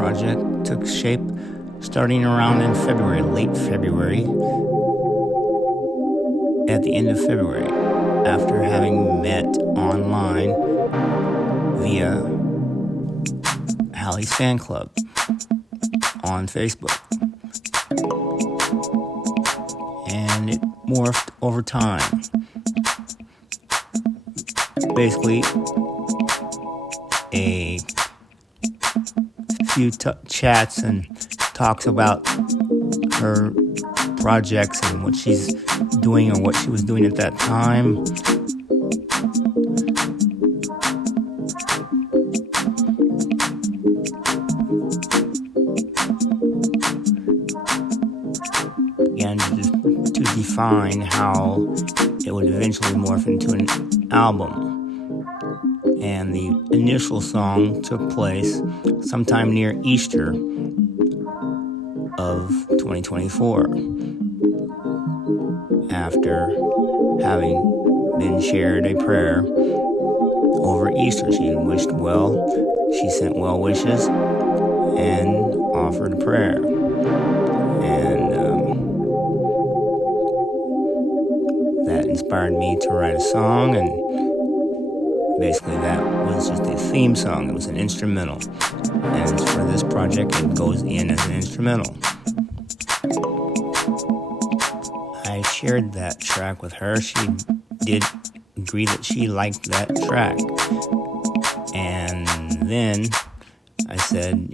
project took shape starting around in February, late February, at the end of February, after having met online via Halle's fan club on Facebook. And it morphed over time. Basically, a few chats and talks about her projects and what she's doing or what she was doing at that time. Again, to define how it would eventually morph into an album. And the initial song took place sometime near Easter of 2024, after having been shared a prayer over Easter. She wished well, she sent well wishes and offered a prayer. And that inspired me to write a song, and basically that was just a theme song. It was an instrumental. And for this project, it goes in as an instrumental. I shared that track with her. She did agree that she liked that track. And then I said,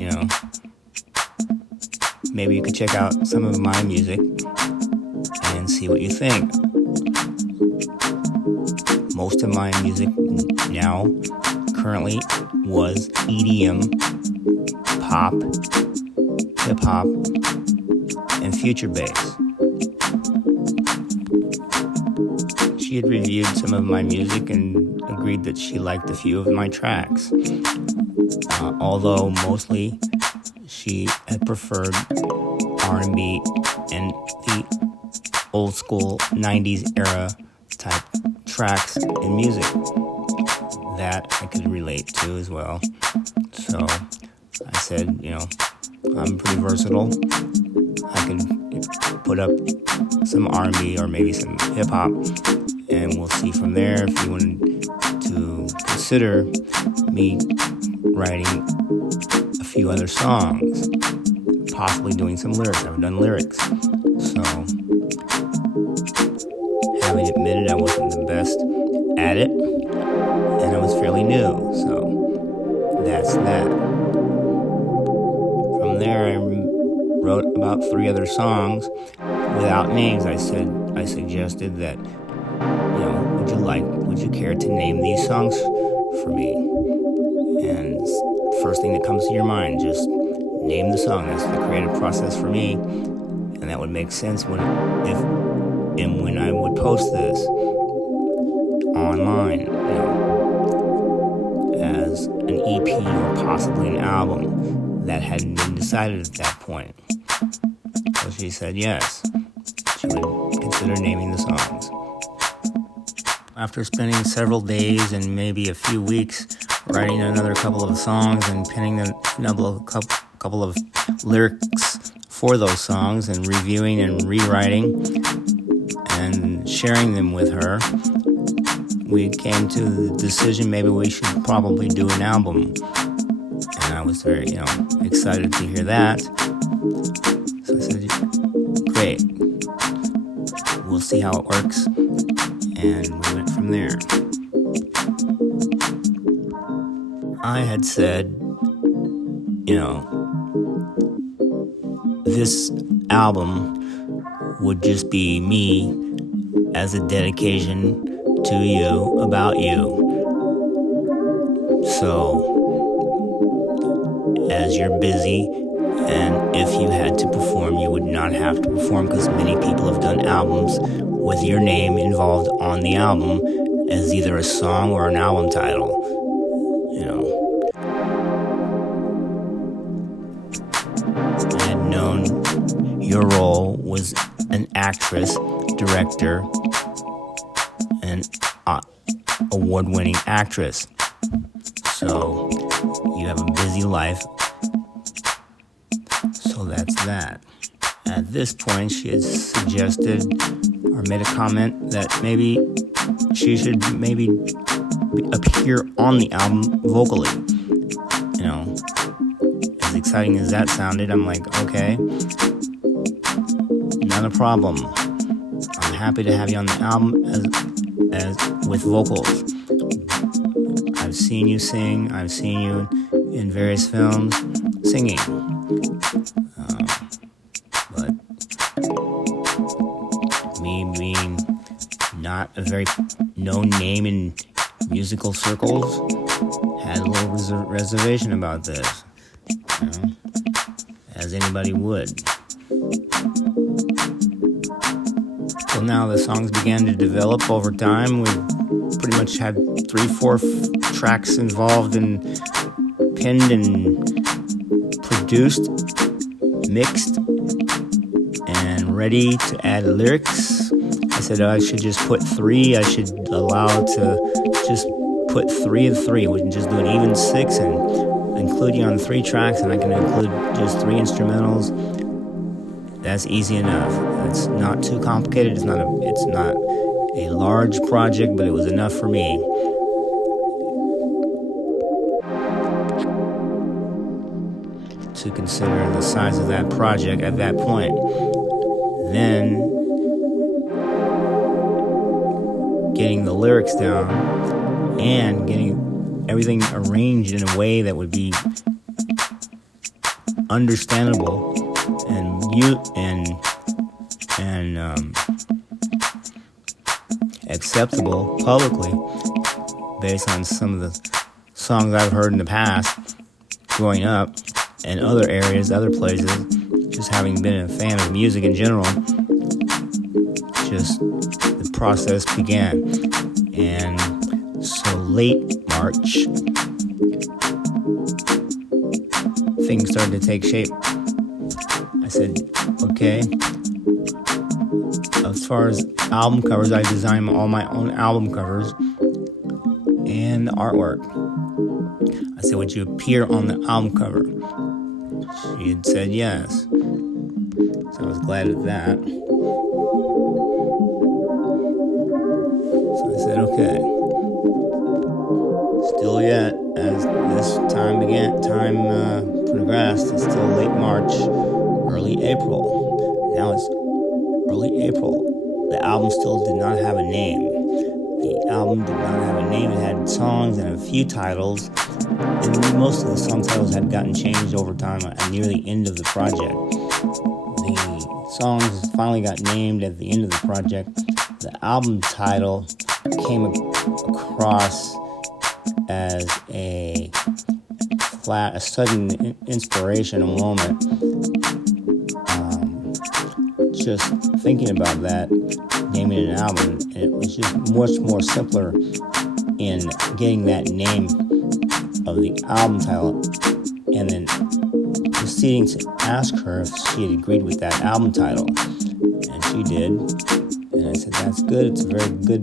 maybe you could check out some of my music and see what you think. Most of my music now currently was EDM, pop, hip-hop, and future bass. She had reviewed some of my music and agreed that she liked a few of my tracks. Although mostly she had preferred R&B and the old school 90s era type tracks and music that I could relate to as well. So I said, I'm pretty versatile. I can put up some R&B or maybe some hip-hop, and we'll see from there if you wanted to consider me writing a few other songs, possibly doing some lyrics. I've done lyrics. So, having admitted I wasn't the best at it, and I was fairly new, so that's that. From there, I wrote about 3 other songs without names. I suggested that, would you care to name these songs for me? And first thing that comes to your mind, just name the song. That's the creative process for me, and that would make sense when I would post this online, as an EP or possibly an album that hadn't been decided at that point. So she said yes, she would consider naming the songs. After spending several days and maybe a few weeks writing another couple of songs and penning a couple of lyrics for those songs and reviewing and rewriting and sharing them with her, we came to the decision maybe we should probably do an album. And I was very, excited to hear that. So I said, great. We'll see how it works. And we went from there. I had said, this album would just be me as a dedication to you, about you. So, as you're busy, and if you had to perform, you would not have to perform, because many people have done albums with your name involved on the album as either a song or an album title. I had known your role was an actress, director, and award-winning actress. So you have a busy life, that. At this point, she had suggested or made a comment that maybe she should maybe appear on the album vocally. You know, as exciting as that sounded, I'm like, okay, not a problem. I'm happy to have you on the album as with vocals. I've seen you sing. I've seen you in various films singing. But me being not a very known name in musical circles, had a little reservation about this, you know, as anybody would. So now the songs began to develop over time. We pretty much had 3-4 tracks involved and pinned and produced, mixed, and ready to add lyrics. I said I should just put 3. I should allow to just put 3 and 3. We can just do an even 6 and include you on 3 tracks, and I can include just 3 instrumentals. That's easy enough. It's not too complicated. It's not a large project, but it was enough for me. To consider the size of that project at that point. Then getting the lyrics down and getting everything arranged in a way that would be understandable and acceptable publicly, based on some of the songs I've heard in the past growing up in other areas, other places, just having been a fan of music in general. Just the process began. And so late March, things started to take shape. I said, okay, as far as album covers, I designed all my own album covers and the artwork. I said, would you appear on the album cover? She had said yes. So I was glad of that. So I said, okay. Still yet, as this time progressed, it's still late March, early April. Now it's early April. The album still did not have a name. The album did not have a name. It had songs and a few titles, and most of the song titles had gotten changed over time near the end of the project. The songs finally got named at the end of the project. The album title came across as a sudden inspiration, a moment. Just thinking about that, naming an album, and it was just much more simpler in getting that name of the album title, and then proceeding to ask her if she had agreed with that album title, and she did. And I said, that's good. It's a very good,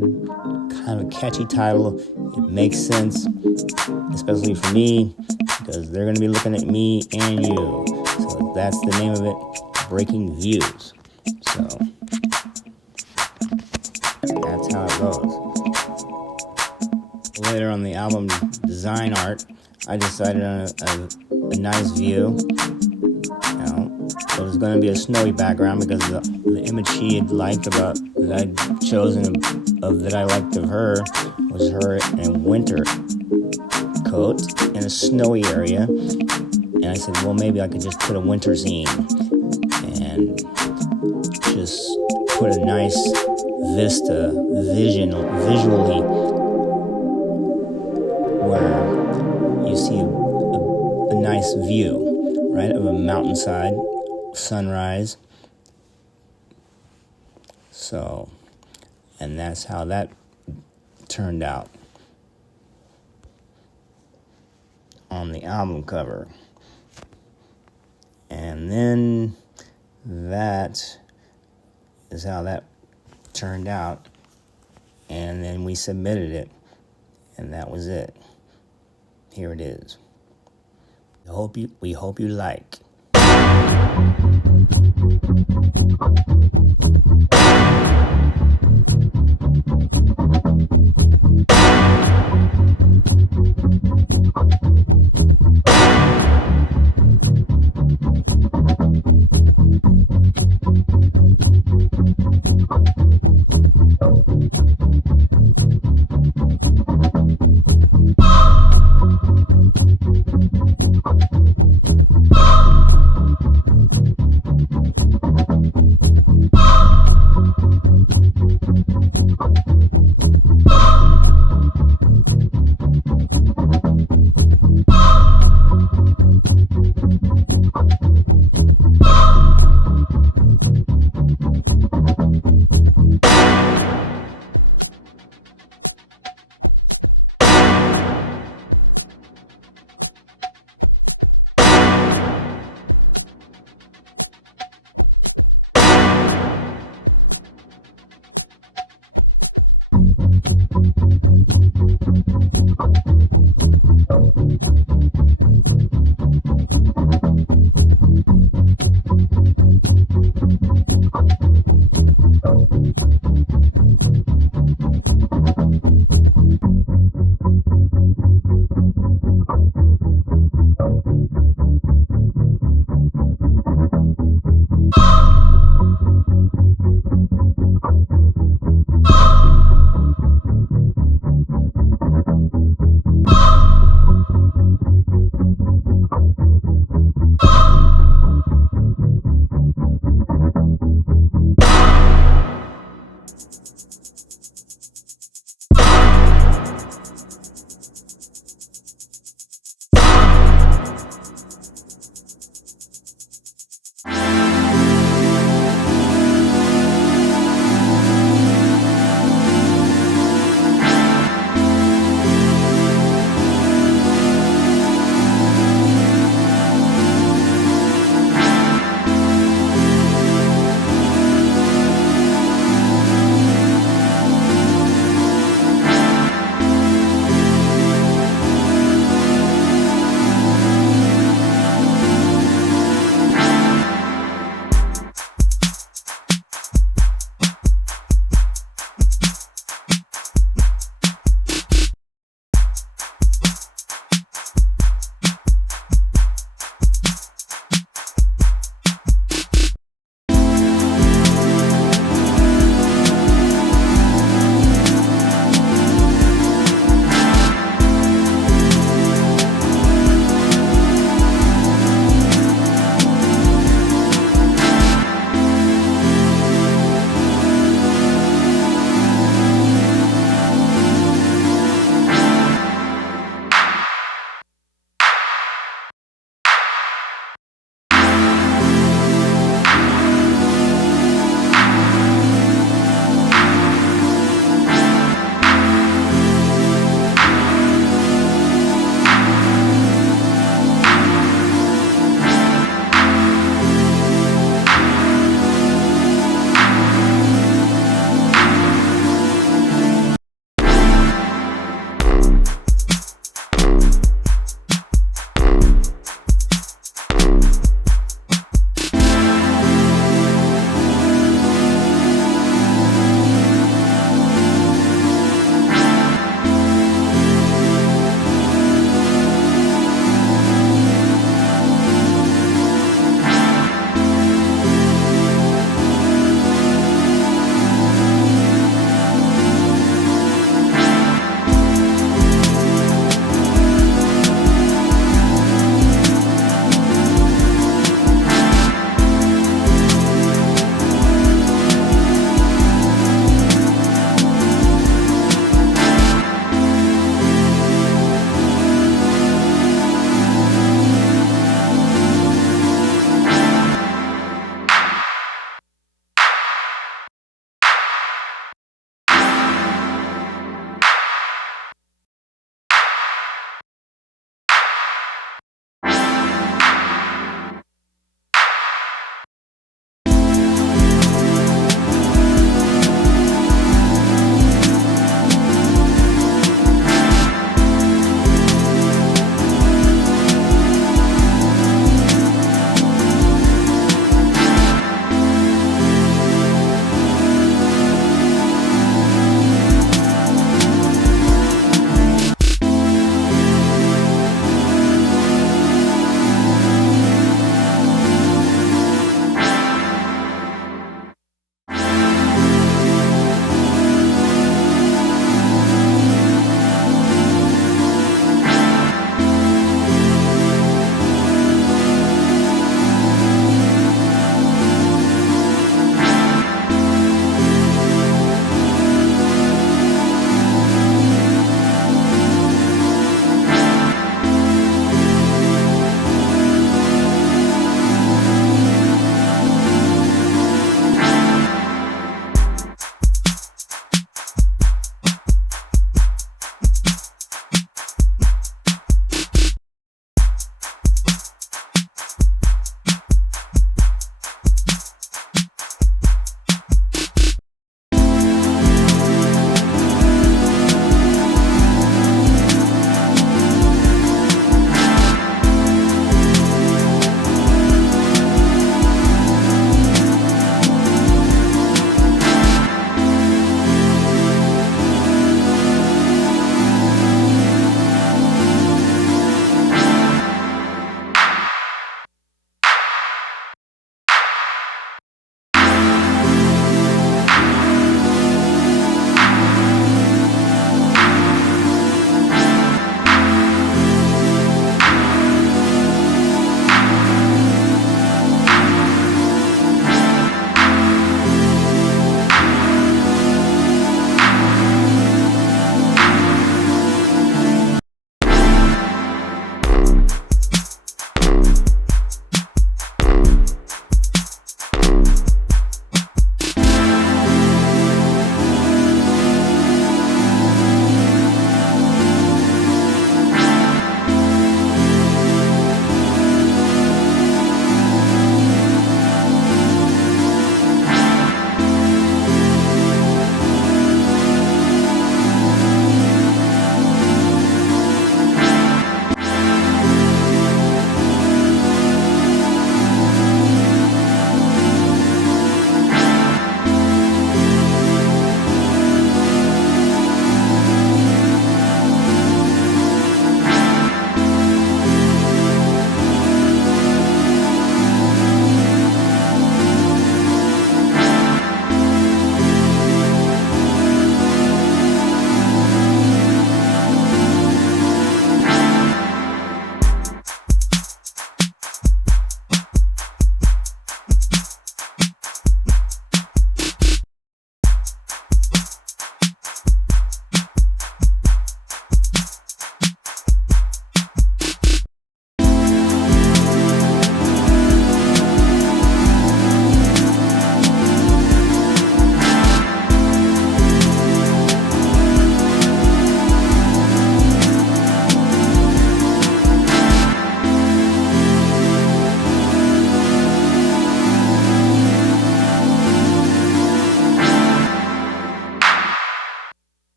kind of catchy title. It makes sense, especially for me, because they're going to be looking at me and you. So that's the name of it, Breaking Views. So that's how it goes. Later on the album design art, I decided on a nice view. It was going to be a snowy background because the image she had liked about that I'd chosen that I liked of her was her in a winter coat in a snowy area. And I said, well, maybe I could just put a winter scene and just put a nice visually, where you see a nice view, right, of a mountainside, sunrise. So, and that's how that turned out on the album cover. And then that is how that turned out. And then we submitted it, and that was it. Here it is. We hope you like.